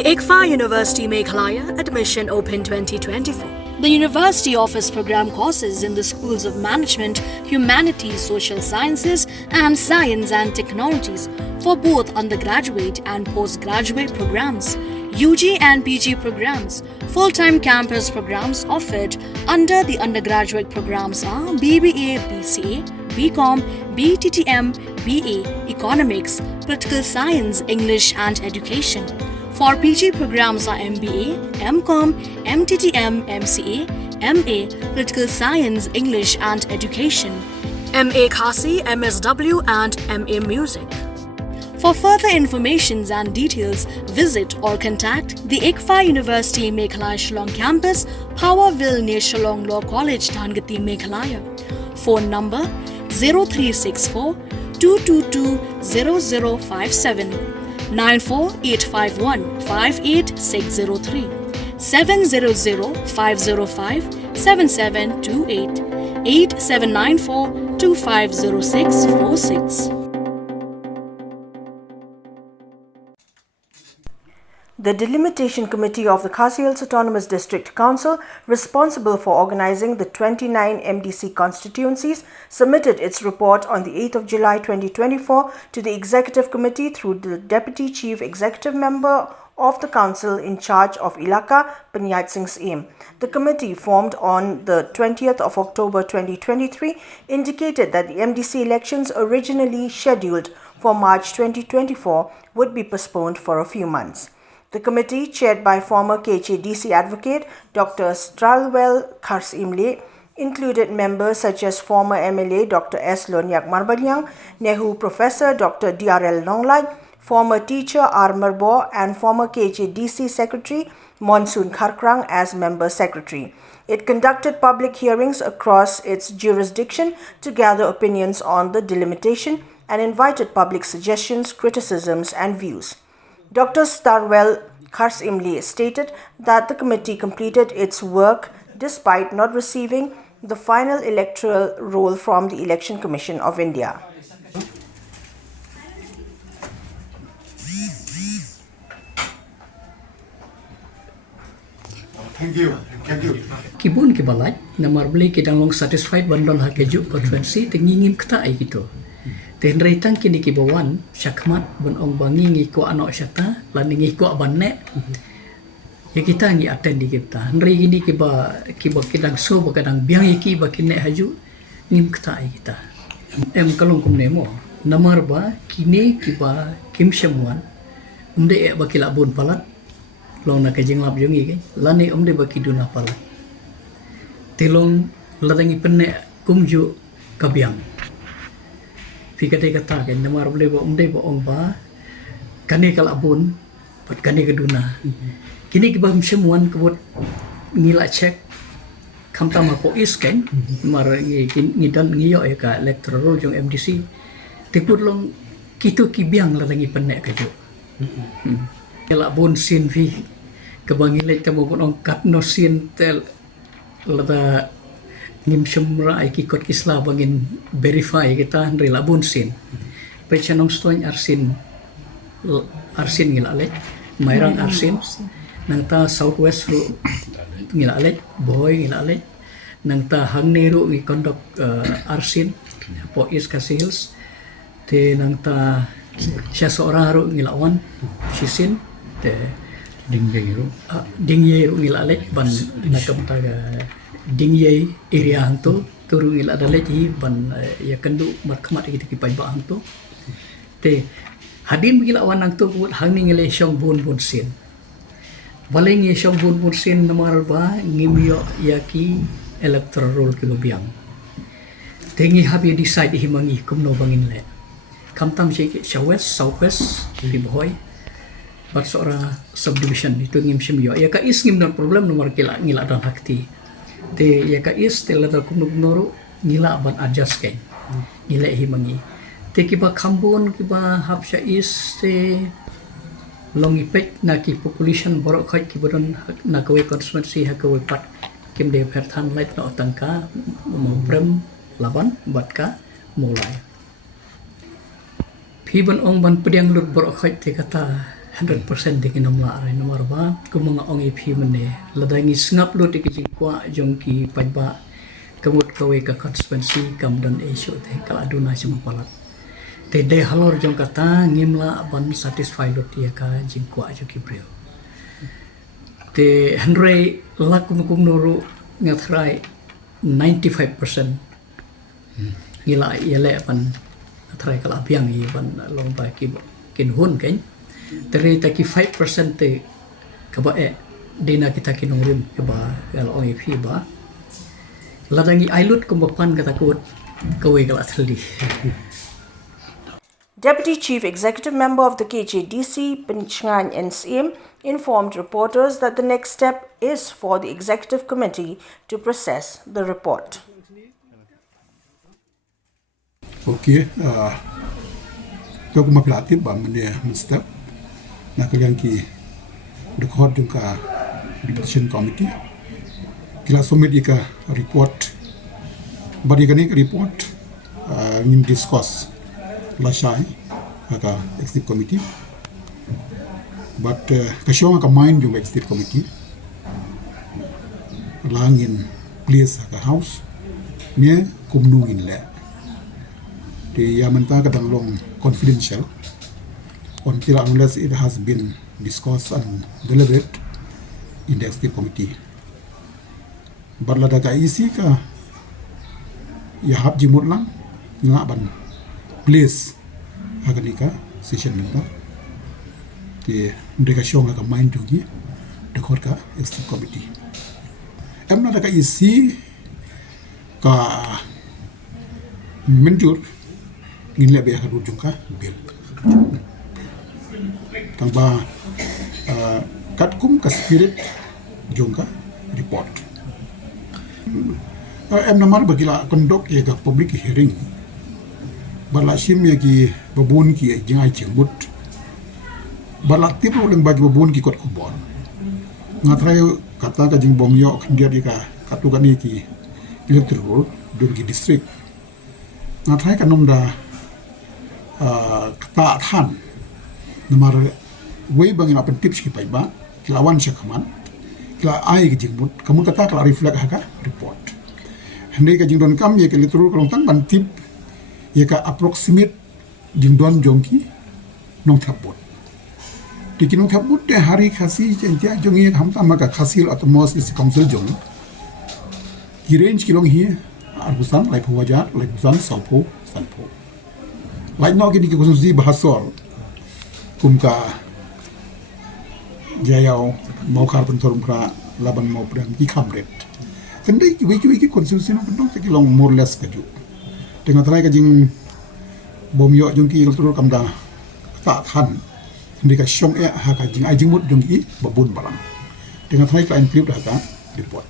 The ICFA University Meghalaya admission open 2024. The university offers program courses in the schools of management, humanities, social sciences, and science and technologies for both undergraduate and postgraduate programs, UG and PG programs. Full-time campus programs offered under the undergraduate programs are BBA, BCA, BCom, BTTM, BA, Economics, Political Science, English and Education. For PG programs are MBA, MCom, MTTM, MCA, MA, Political Science, English and Education, MA Khasi, MSW and MA Music. For further information and details, visit or contact the ICFA University Meghalaya Shillong Campus, Powerville near Shillong Law College, Khadc, Meghalaya. Phone number 0364 222 0057. 94851 58603 700-505-7728 8794-250646. The Delimitation Committee of the Khasi Autonomous District Council, responsible for organizing the 29 MDC constituencies, submitted its report on the 8th of July 2024 to the Executive Committee through the Deputy Chief Executive Member of the Council in charge of Elaka, Pynïaid Sing Syiem. The committee, formed on the 20th of October 2023, indicated that the MDC elections originally scheduled for March 2024 would be postponed for a few months. The committee, chaired by former KHA-DC advocate Dr. Khasi, included members such as former MLA Dr. S. Lonyak Marbanyang, Nehu Professor Dr. DRL Nonglai, former teacher R. Marbo, and former KHA-DC Secretary Monsoon Kharkrang as member secretary. It conducted public hearings across its jurisdiction to gather opinions on the delimitation and invited public suggestions, criticisms, and views. Dr. Khasi stated that the committee completed its work despite not receiving the final electoral roll from the Election Commission of India. Thank you. Kibun kibalai namar beli kidang long satisfied bandol hakeju constituency tingingim kta ai gitu. Tenrei tang kini kibawan syakmat ban ong bangi ngi ko anok syata lan ngi ko banne. Ya kita ngi attend di kita. Nrei gini kiba kidang so kadang biang iki ba kinne haju ngim kta ai kita. Em kalong kum nemo namar ba kini kiba kim syamuan umde e ba kilabun palat long na kajing lap jungi ke lani umde ba kiduna palat. Tilong ladangi penne kumju kabiang. Fikate kata kan namar boleh ba umde ba ong ba kani kalabun pat kani keduna kini kiba semuan kebut ngila cek kamtama po is kan mar ngidan ngiyo ya ka electoral jong MDC tikut long kitu kibiang ladangi penek kajo kalabun sin vi kebangilet kamu pun ong katno sin tel lada ngim semra ai kikot kisla bangin verify kita nri labun sin pechanong stoin arsin ngila alek mairang arsin nang ta southwest ru ngila alek boy ngila alek nang ta hangne ru ngi kondok arsin po is Khasi Hills te nang ta siya seorang ru ngila wan sisin te dingye ru ngila alek ban nakam taga dingye area hantu turu ila daleti ban ya kendu markmat kita kipai ba hantu te hadin bigila wan hantu buat hangning le syong bun sin baleng ye syong bun sin namar ba ngimyo yaki electoral roll ki biang tengi habi decide himangi kumno bangin le kamtam che southwest di boy bat sora subdivision itu ngim simyo ya ka is ngim dan problem nomor kila ngila dan hakti te ya ka is te lada kumnoro ngila ban adjust kan ngila himangi te kiba khambun kiba hapsha is te long ipek na ki population borok khaj kibon na kawe constituency ha kawe pat kim de perthan lait no tangka mo prem laban batka mulai phibon ong ban pediang lut borok khaj te kata 100% di kinom la rai nomor ba ku mga ong EP mene ladangi snap lo ti ki kwa jong ki paiba kamut kawe ka constituency kam dan issue te kala aduna sima palat te de halor jong kata ngimla ban satisfy lo ti ka jing kwa jo ki brio te henry la kum nuru ngathrai 95% gila yele pan try kala piang i ban long ba ki kin hun kan teri ta ki 5% te ka ba dina kita kinong rim ka ba LOIP ba ladangi ailut kumbapan kata kuat kawe kala thali. Deputy Chief Executive Member of the Khadc, Pynïaid Sing Syiem, informed reporters that the next step is for the Executive Committee to process the report. Okay, aku mapilati ba mene step na kalian ki record ka Delimitation Committee kila submit ka report bari ka ni report nim discuss la shai ka Executive Committee but ka show ka mind yung Executive Committee langin place ka house ne kumnungin le di yamanta kadang long confidential until unless it has been discussed and deliberate in the Executive Committee. But lada ka isi ka ya hab jimut lang nga ban place aganika session nito di mereka show nga ka mind jogi dekor ka Executive Committee. Lada ka isi ka menjur ngin lebe ka jungka bil tangba katkum ka spirit jungka report namar bagila conduct ye ka public hearing bala shim ye ki babun ki jingai chengbut bala tip uleng bagi babun ki kot kubon ngatrai kata ka jing bomyo khandia di ka katu kani ki electoral dun ki district ngatrai ka nomda kata than namar way bangin apan tips ki paiba kilawan syakman kila ai ki jingmut kamu kata kala reflect haka report hande ka jingdon kam ye ke litru kalong tang ban tip ye ka approximate jingdon jongki nong thaput tikinong thaput te hari khasi jentia jongi hamta maka khasi atau mos is council jong ki range kilong hi arbusan lai phuwajar lai busan sopo sanpo lai no gini ko susi bahasol kumka jayau mau khar pentorum kra laban mau pran ki khamret kendai ki wiki konstitusi no pendong te kilong more less kaju dengan trai ka jing bomyo jong ki kultur kamda ta than ndika shong e ha ka jing ai jing mut jong ki babun balang dengan trai client clip da ka report